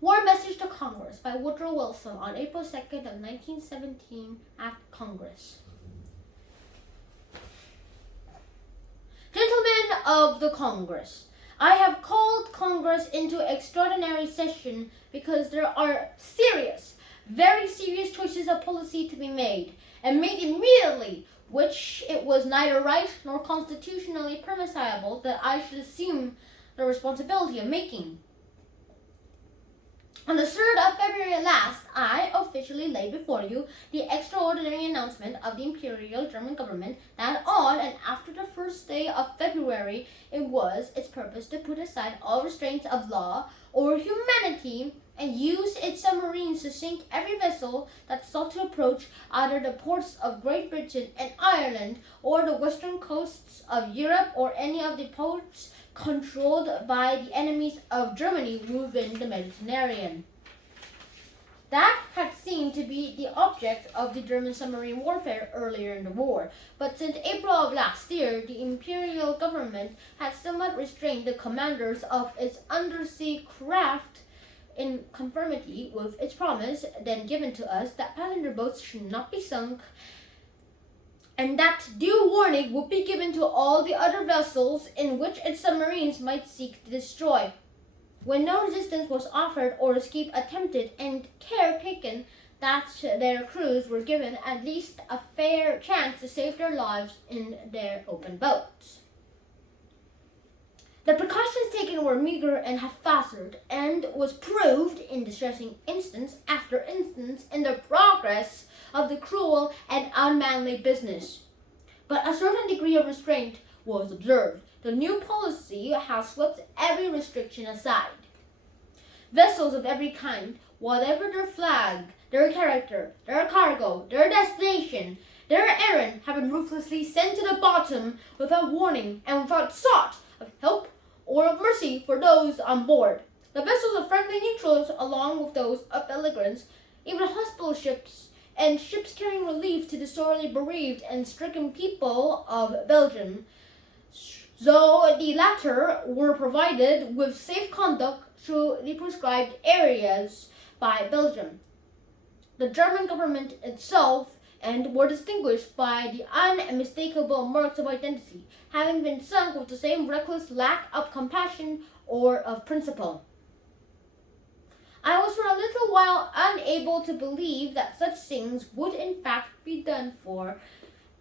War Message to Congress by Woodrow Wilson on April 2nd of 1917 at Congress. Gentlemen of the Congress, I have called Congress into extraordinary session because there are serious, very serious choices of policy to be made, and made immediately, which it was neither right nor constitutionally permissible that I should assume the responsibility of making. On the 3rd of February last, I officially laid before you the extraordinary announcement of the Imperial German government that on and after the 1st day of February, it was its purpose to put aside all restraints of law or humanity and use its submarines to sink every vessel that sought to approach either the ports of Great Britain and Ireland or the western coasts of Europe or any of the ports controlled by the enemies of Germany within the Mediterranean. That had seemed to be the object of the German submarine warfare earlier in the war, but since April of last year, the imperial government had somewhat restrained the commanders of its undersea craft in conformity with its promise then given to us that passenger boats should not be sunk, and that due warning would be given to all the other vessels in which its submarines might seek to destroy. When no resistance was offered or escape attempted, and care taken that their crews were given at least a fair chance to save their lives in their open boats. The precautions taken were meager and haphazard, and was proved in distressing instance after instance in the progress of the cruel and unmanly business. But a certain degree of restraint was observed. The new policy has swept every restriction aside. Vessels of every kind, whatever their flag, their character, their cargo, their destination, their errand, have been ruthlessly sent to the bottom without warning and without thought of help or of mercy for those on board. The vessels of friendly neutrals, along with those of emigrants, even hospital ships, and ships carrying relief to the sorely bereaved and stricken people of Belgium, though the latter were provided with safe conduct through the prescribed areas by Belgium, the German government itself, and were distinguished by the unmistakable marks of identity, having been sunk with the same reckless lack of compassion or of principle. I was for a little while unable to believe that such things would in fact be done for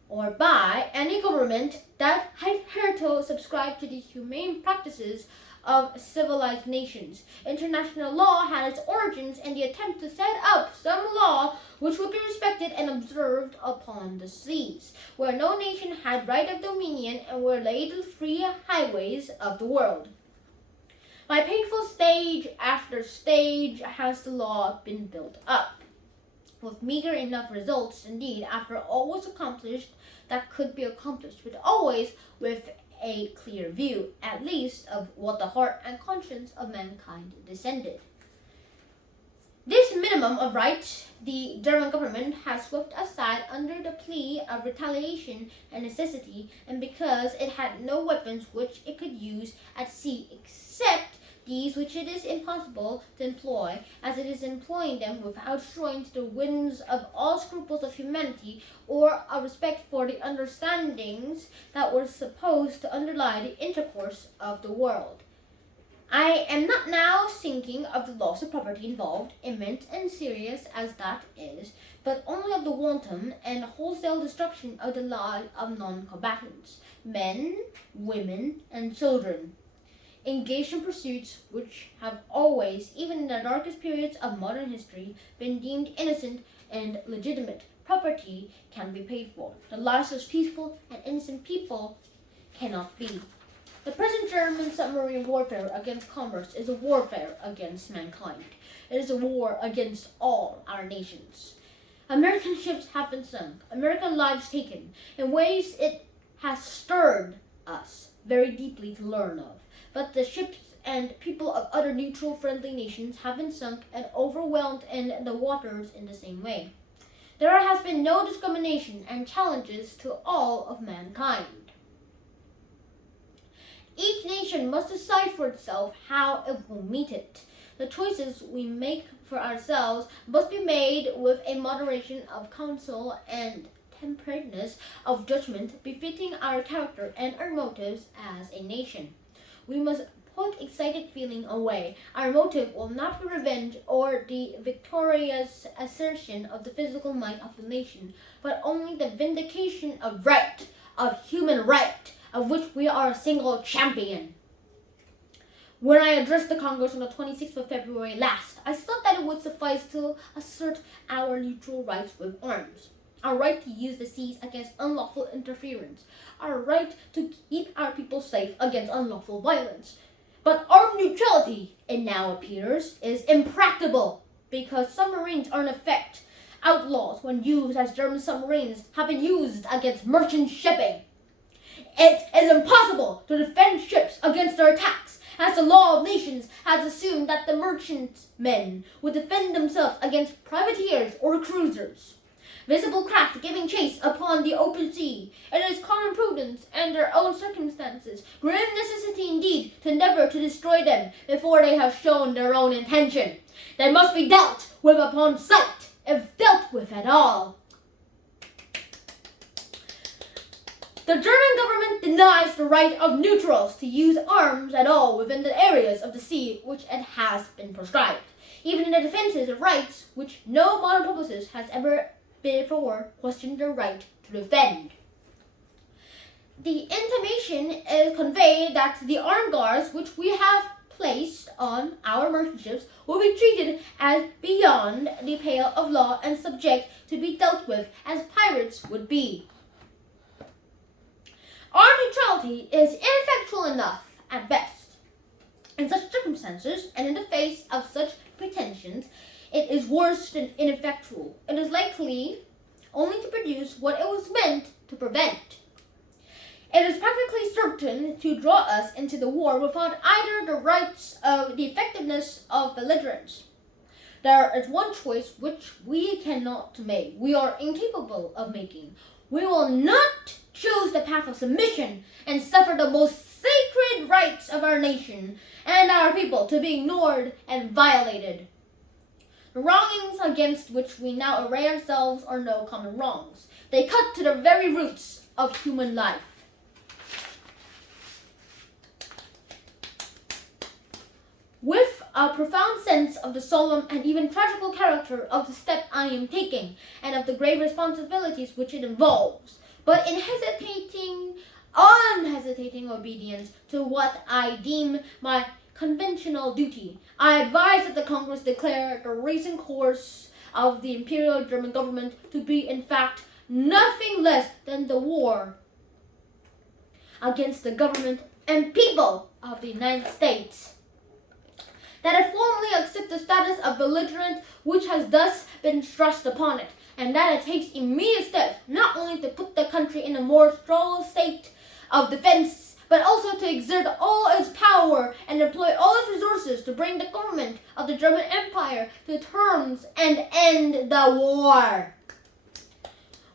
or by any government that had hitherto subscribed to the humane practices of civilized nations. International law had its origins in the attempt to set up some law which would be respected and observed upon the seas, where no nation had right of dominion and were laid the free highways of the world. By painful stage after stage has the law been built up, with meager enough results indeed after all was accomplished that could be accomplished, but always with a clear view, at least, of what the heart and conscience of mankind descended. This minimum of right the German government has swept aside under the plea of retaliation and necessity, and because it had no weapons which it could use at sea except these which it is impossible to employ, as it is employing them without throwing to the winds of all scruples of humanity or a respect for the understandings that were supposed to underlie the intercourse of the world. I am not now thinking of the loss of property involved, immense and serious as that is, but only of the wanton and wholesale destruction of the lives of non-combatants, men, women, and children, engaged in pursuits which have always, even in the darkest periods of modern history, been deemed innocent and legitimate. Property can be paid for. The lives of peaceful and innocent people cannot be. The present German submarine warfare against commerce is a warfare against mankind. It is a war against all our nations. American ships have been sunk, American lives taken, in ways it has stirred us very deeply to learn of. But the ships and people of other neutral friendly nations have been sunk and overwhelmed in the waters in the same way. There has been no discrimination and challenges to all of mankind. Each nation must decide for itself how it will meet it. The choices we make for ourselves must be made with a moderation of counsel and temperateness of judgment befitting our character and our motives as a nation. We must put excited feeling away. Our motive will not be revenge or the victorious assertion of the physical might of the nation, but only the vindication of right, of human right, of which we are a single champion. When I addressed the Congress on the 26th of February last, I thought that it would suffice to assert our neutral rights with arms. Our right to use the seas against unlawful interference. Our right to keep our people safe against unlawful violence. But armed neutrality, it now appears, is impracticable because submarines are in effect outlaws when used as German submarines have been used against merchant shipping. It is impossible to defend ships against their attacks, as the law of nations has assumed that the merchantmen would defend themselves against privateers or cruisers. Visible craft giving chase upon the open sea. It is common prudence and their own circumstances, grim necessity indeed, to endeavor to destroy them before they have shown their own intention. They must be dealt with upon sight, if dealt with at all. The German government denies the right of neutrals to use arms at all within the areas of the sea which it has been prescribed, even in the defenses of rights which no modern publicist has ever before questioned the right to defend. The intimation is conveyed that the armed guards which we have placed on our merchant ships will be treated as beyond the pale of law and subject to be dealt with as pirates would be. Armed neutrality is ineffectual enough at best. In such circumstances, and in the face of such pretensions, it is worse than ineffectual. It is likely only to produce what it was meant to prevent. It is practically certain to draw us into the war without either the rights of the effectiveness of belligerents. There is one choice which we cannot make. We are incapable of making. We will not choose the path of submission and suffer the most sacred rights of our nation and our people to be ignored and violated. The wrongings against which we now array ourselves are no common wrongs. They cut to the very roots of human life. With a profound sense of the solemn and even tragical character of the step I am taking, and of the grave responsibilities which it involves, but in unhesitating obedience to what I deem my conventional duty, I advise that the Congress declare the recent course of the Imperial German government to be in fact nothing less than the war against the government and people of the United States. That it formally accept the status of belligerent which has thus been thrust upon it, and that it takes immediate steps not only to put the country in a more thorough state of defense, but also to exert all its power and employ all its resources to bring the government of the German Empire to terms and end the war.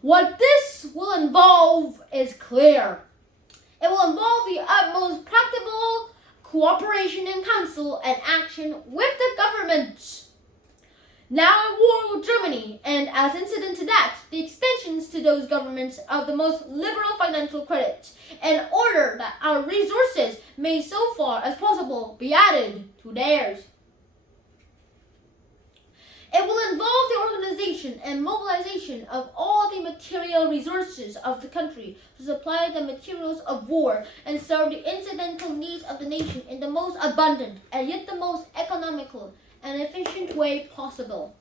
What this will involve is clear. It will involve the utmost practicable cooperation in council and action with the governments now at war with Germany, and as incident to that, the extensions to those governments of the most liberal financial credit, in order that our resources may so far as possible be added to theirs. It will involve the organization and mobilization of all the material resources of the country to supply the materials of war and serve the incidental needs of the nation in the most abundant and yet the most economical and efficient way possible.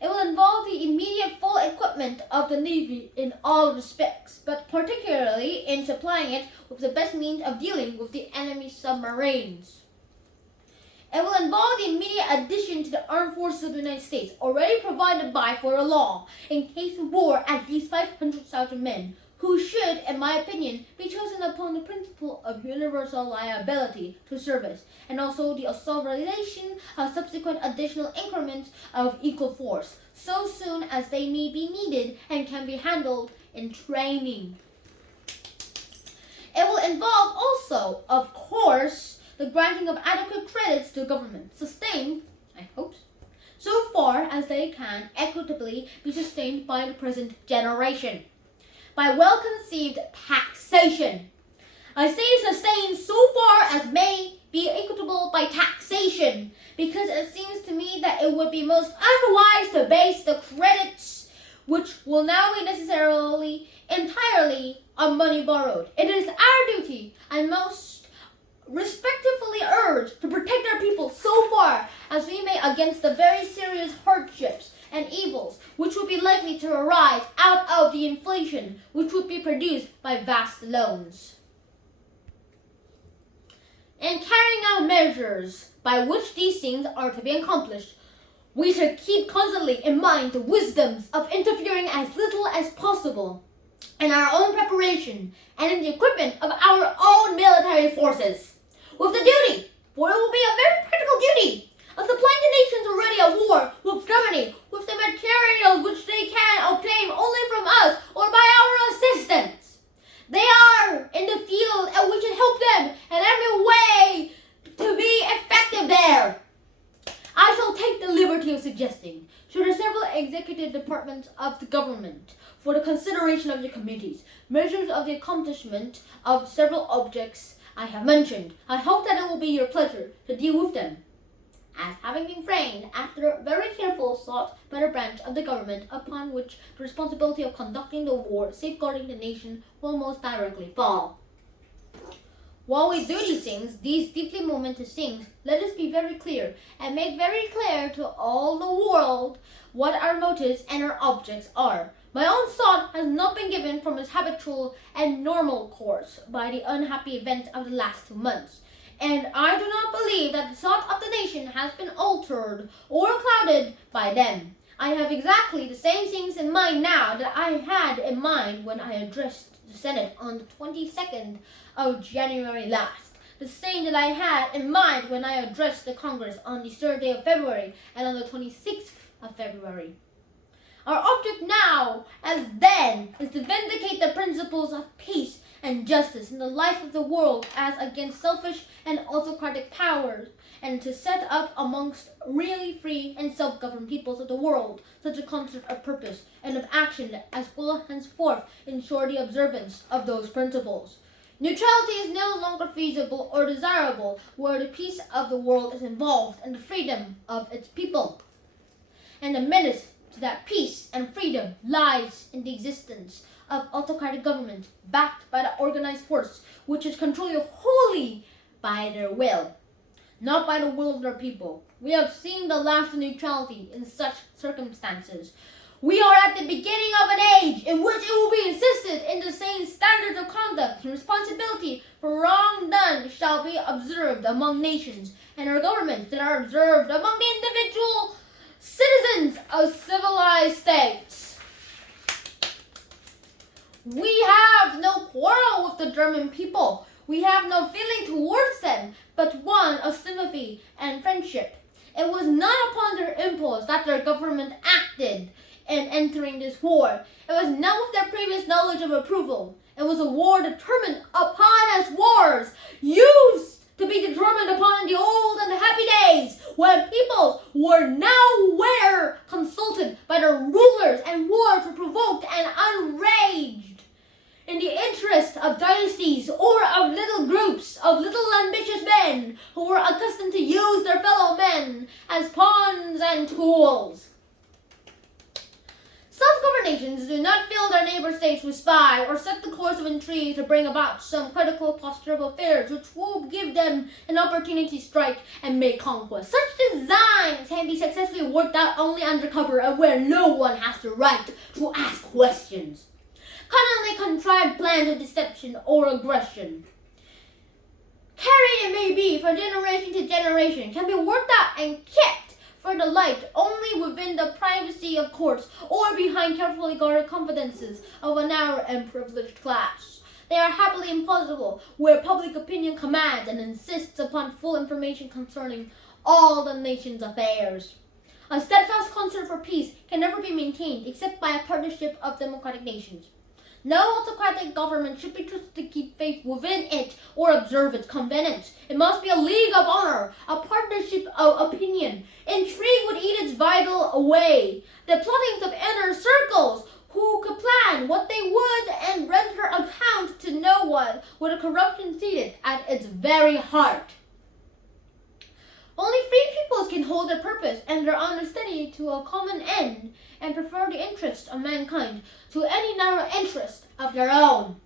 It will involve the immediate full equipment of the Navy in all respects, but particularly in supplying it with the best means of dealing with the enemy submarines. It will involve the immediate addition to the armed forces of the United States, already provided by for a law, in case of war, at least 500,000 men, who should, in my opinion, be chosen upon the principle of universal liability to service, and also the authorization of subsequent additional increments of equal force, so soon as they may be needed and can be handled in training. It will involve also, of course, the granting of adequate credits to government, sustained, I hope, so far as they can equitably be sustained by the present generation, by well-conceived taxation. I say sustained so far as may be equitable by taxation, because it seems to me that it would be most unwise to base the credits, which will now be necessarily entirely on money borrowed. It is our duty, and most respectfully urge, to protect our people so far as we may against the very serious hardships and evils which would be likely to arise out of the inflation which would be produced by vast loans. In carrying out measures by which these things are to be accomplished, we should keep constantly in mind the wisdoms of interfering as little as possible in our own preparation and in the equipment of our own military forces, with the duty, for it will be a very critical duty, of supplying the nations already at war with Germany with the materials which they can obtain only from us or by our assistance. They are in the field, and we should help them in every way to be effective there. I shall take the liberty of suggesting to the several executive departments of the government, for the consideration of the committees, measures of the accomplishment of several objects I have mentioned. I hope that it will be your pleasure to deal with them, as having been framed after very careful thought by the branch of the government upon which the responsibility of conducting the war, safeguarding the nation, will most directly fall. While we do these things, these deeply momentous things, let us be very clear and make very clear to all the world what our motives and our objects are. My own thought has not been given from its habitual and normal course by the unhappy events of the last 2 months, and I do not believe that the thought of the nation has been altered or clouded by them. I have exactly the same things in mind now that I had in mind when I addressed the Senate on the 22nd of January last, the same that I had in mind when I addressed the Congress on the 3rd day of February and on the 26th of February. Our object now, as then, is to vindicate the principles of peace and justice in the life of the world as against selfish and autocratic powers, and to set up amongst really free and self-governed peoples of the world such a concert of purpose and of action as will henceforth ensure the observance of those principles. Neutrality is no longer feasible or desirable where the peace of the world is involved and the freedom of its people. And the menace to that peace and freedom lies in the existence of autocratic government backed by the organized force which is controlled wholly by their will, not by the will of their people. We have seen the last of neutrality in such circumstances. We are at the beginning of an age in which it will be insisted in the same standards of conduct and responsibility for wrong done shall be observed among nations, and our governments that are observed among the individual citizens of civilized states. We have no quarrel with the German people. We have no feeling towards them, but one of sympathy and friendship. It was not upon their impulse that their government acted in entering this war. It was not with their previous knowledge of approval. It was a war determined upon as wars used to be determined upon in the old and happy days when peoples were nowhere consulted by their rulers and wars were provoked and enraged in the interest of dynasties or of little groups of little ambitious men who were accustomed to use their fellow men as pawns and tools. Self-governed nations do not fill their neighbor states with spy or set the course of intrigue to bring about some critical posture of affairs which will give them an opportunity to strike and make conquest. Such designs can be successfully worked out only under cover and where no one has the right to ask questions. Cunningly contrived plans of deception or aggression, carried it may be from generation to generation, can be worked out and kept for the light only within the privacy of courts or behind carefully guarded confidences of a narrow and privileged class. They are happily impossible where public opinion commands and insists upon full information concerning all the nation's affairs. A steadfast concert for peace can never be maintained except by a partnership of democratic nations. No autocratic government should be trusted to keep faith within it or observe its covenants. It must be a league of honor, a partnership of opinion. Intrigue would eat its vital away. The plottings of inner circles who could plan what they would and render account to no one with a corruption seated at its very heart. Only free peoples can hold their purpose and their understanding to a common end and prefer the interests of mankind to any narrow interest of their own.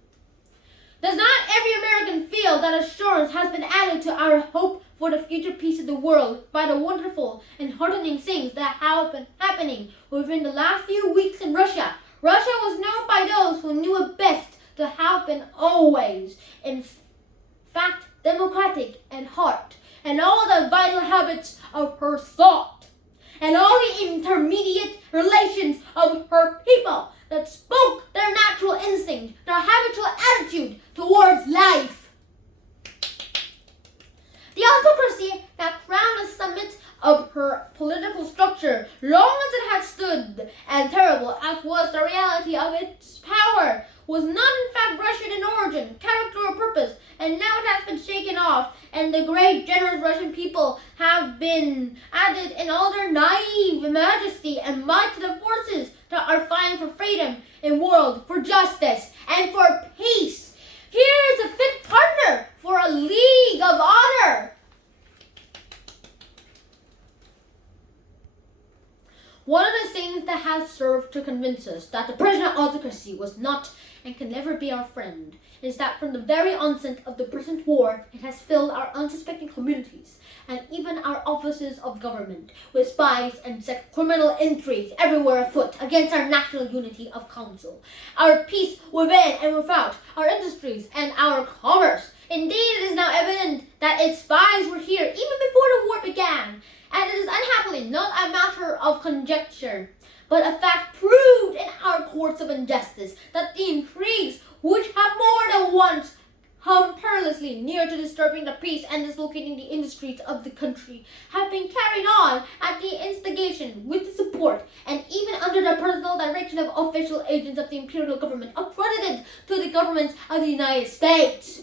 Does not every American feel that assurance has been added to our hope for the future peace of the world by the wonderful and heartening things that have been happening within the last few weeks in Russia? Russia was known by those who knew it best to have been always, in fact, democratic at heart, and all the vital habits of her thought, and all the intermediate relations of her people that spoke their natural instinct, their habitual attitude towards life. The autocracy that crowned the summit of her political structure, long as it had stood, and terrible as was the reality of its power, was not in fact Russian in origin, character, or purpose, and now it has been shaken off, and the great generous Russian people have been added in all their naive majesty and might to the forces that are fighting for freedom in the world, for justice, and for peace. Here is a fit partner for a league of honor. One of the things that has served to convince us that the Persian autocracy was not and can never be our friend is that from the very onset of the present war, it has filled our unsuspecting communities and even our offices of government with spies and set criminal intrigues everywhere afoot against our national unity of counsel, our peace within and without, our industries and our commerce. Indeed, it is now evident that its spies were here even before the war began, and it is unhappily not a matter of conjecture, but a fact proved in our courts of injustice, that the intrigues which have more than once come perilously near to disturbing the peace and dislocating the industries of the country have been carried on at the instigation, with the support, and even under the personal direction of official agents of the imperial government accredited to the government of the United States.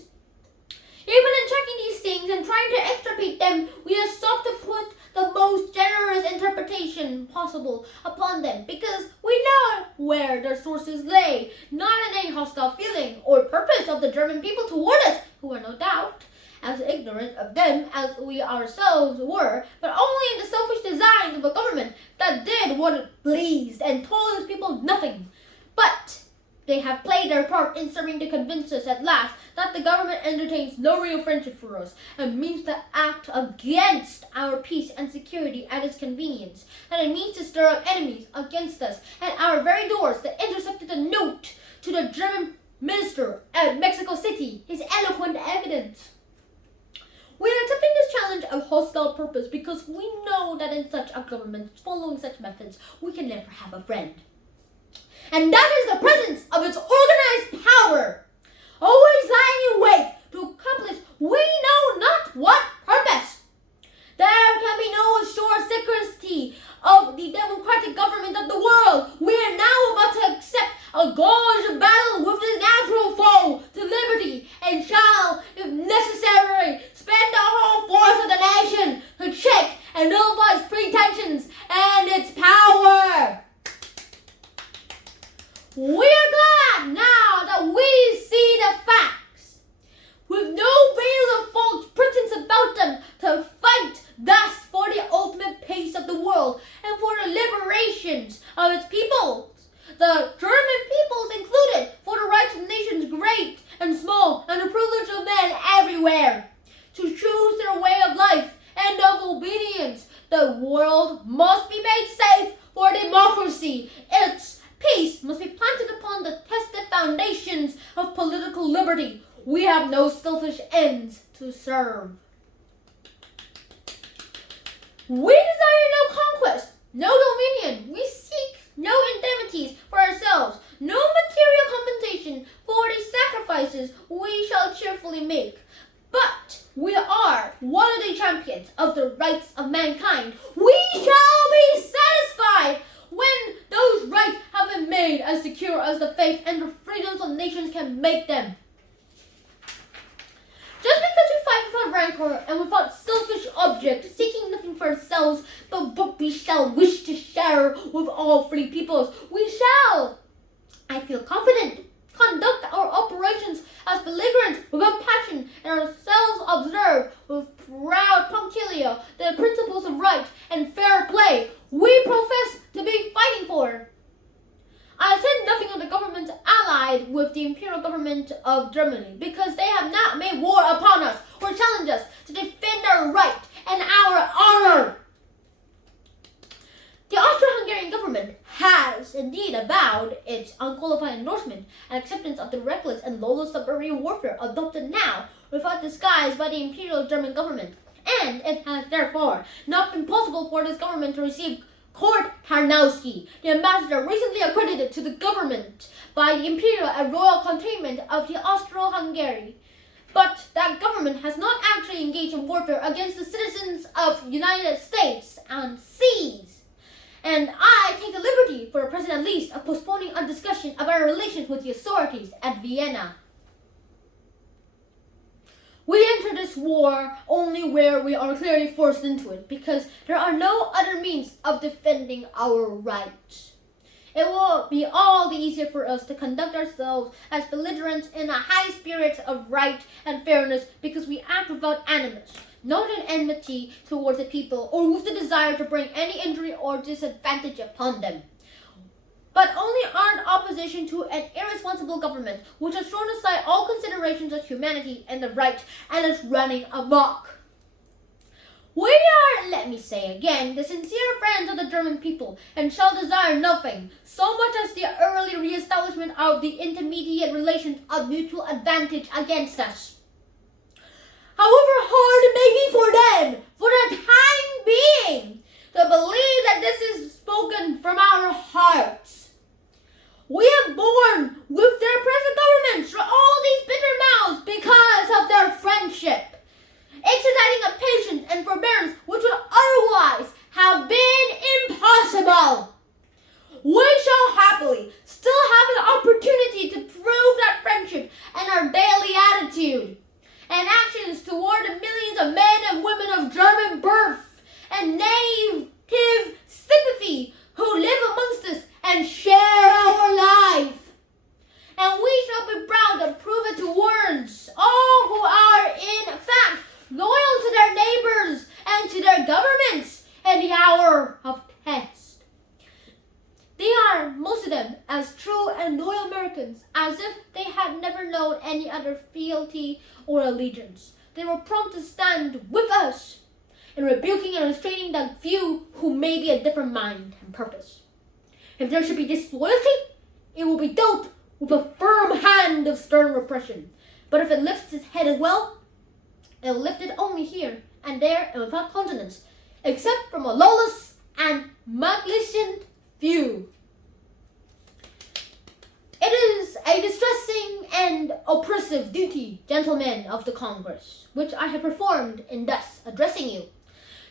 Even in checking these things and trying to extirpate them, we have sought to put the most generous interpretation possible upon them, because we know where their sources lay, not in any hostile feeling or purpose of the German people toward us, who are no doubt as ignorant of them as we ourselves were, but only in the selfish designs of a government that did what it pleased and told its people nothing. But they have played their part in serving to convince us at last that the government entertains no real friendship for us and means to act against our peace and security at its convenience, and it means to stir up enemies against us at our very doors. That intercepted a note to the German minister at Mexico City is eloquent evidence. We are accepting this challenge of hostile purpose because we know that in such a government, following such methods, we can never have a friend. And that is the presence of its organized power, always lying in wait to accomplish we know not what purpose. There can be no assured secrecy of the democratic government of the world. We are now about to accept a gauge battle with this natural foe to liberty, and shall, if necessary, spend the whole force of the nation to check and nullify its pretensions and its power. We are glad now that we see the facts, with no veil of false pretense about them, to fight thus for the ultimate peace of the world and for the liberations of its peoples, the German peoples included, for the rights of nations great and small, and the privilege of men everywhere to choose their way of life and of obedience. The world must be made safe for democracy. Its peace must be planted upon the tested foundations of political liberty. We have no selfish ends to serve. We desire no conquest, no dominion. We seek no indemnities for ourselves, no material compensation for the sacrifices we shall cheerfully make. But we are one of the champions of the rights of mankind. We shall be satisfied when those rights have been been made as secure as the faith and the freedoms of nations can make them. Just because we fight without rancor and without selfish object, seeking nothing for ourselves, but what we shall wish to share with all free peoples, we shall, I feel confident, conduct our operations as belligerent without passion, and ourselves observe with proud punctilio the principles of right and fair play we profess to be fighting for. I said nothing of the government allied with the imperial government of Germany, because they have not made war upon us or challenged us to defend our right and our honor. The Austro-Hungarian government has indeed avowed its unqualified endorsement and acceptance of the reckless and lawless submarine warfare adopted now without disguise by the imperial German government, and it has therefore not been possible for this government to receive Kurt Tarnowski, the ambassador recently accredited to the government by the imperial and royal containment of the Austro-Hungary. But that government has not actually engaged in warfare against the citizens of the United States on seas. And I take the liberty, for the present at least, of postponing a discussion of our relations with the authorities at Vienna. We enter this war only where we are clearly forced into it, because there are no other means of defending our rights. It will be all the easier for us to conduct ourselves as belligerents in a high spirit of right and fairness, because we act without animus, not in enmity towards the people or with the desire to bring any injury or disadvantage upon them, but only ardent opposition to an irresponsible government which has thrown aside all considerations of humanity and the right and is running amok. We are, let me say again, the sincere friends of the German people, and shall desire nothing so much as the early re-establishment of the intermediate relations of mutual advantage against us. However hard it may be for them, for the time being, to believe that this is spoken from our hearts. We have borne with their present governments through all these bitter mouths because of their friendship, exercising a patience and forbearance which would otherwise have been impossible. We shall happily still have an opportunity to prove that friendship and our daily attitude and actions toward the millions of men and women of German birth and native sympathy who live amongst us and share our life. And we shall be proud to prove it towards all who are in fact loyal to their neighbors and to their governments in the hour of test. They are, most of them, as true and loyal Americans as if they had never known any other fealty or allegiance. They were prompt to stand with us in rebuking and restraining the few who may be a different mind and purpose. If there should be disloyalty, it will be dealt with a firm hand of stern repression. But if it lifts its head as well, it will lift it only here and there and without countenance, except from a lawless and magnificent few. It is a distressing and oppressive duty, gentlemen of the Congress, which I have performed in thus addressing you.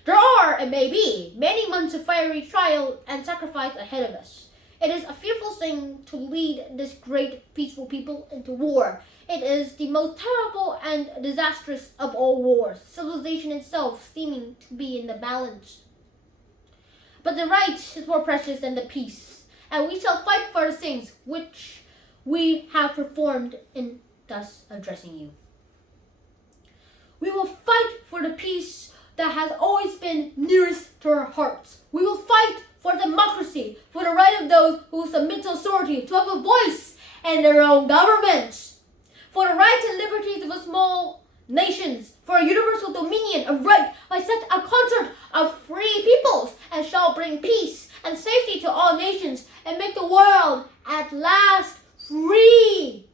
There are, it may be, many months of fiery trial and sacrifice ahead of us. It is a fearful thing to lead this great peaceful people into war. It is the most terrible and disastrous of all wars, civilization itself seeming to be in the balance. But the right is more precious than the peace, and we shall fight for the things which we have performed in thus addressing you. We will fight for the peace that has always been nearest to our hearts. We will fight for democracy, for the right of those who submit to authority to have a voice in their own governments, for the rights and liberties of the small nations, for a universal dominion of right by such a concert of free peoples as shall bring peace and safety to all nations and make the world at last free.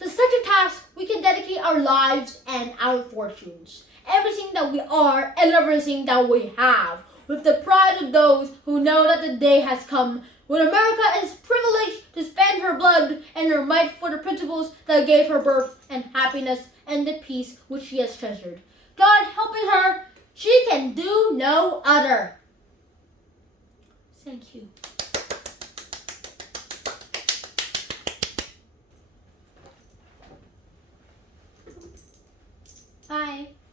To such a task we can dedicate our lives and our fortunes, everything that we are and everything that we have, with the pride of those who know that the day has come when America is privileged to spend her blood and her might for the principles that gave her birth and happiness and the peace which she has treasured. God helping her, she can do no other. Thank you. Bye.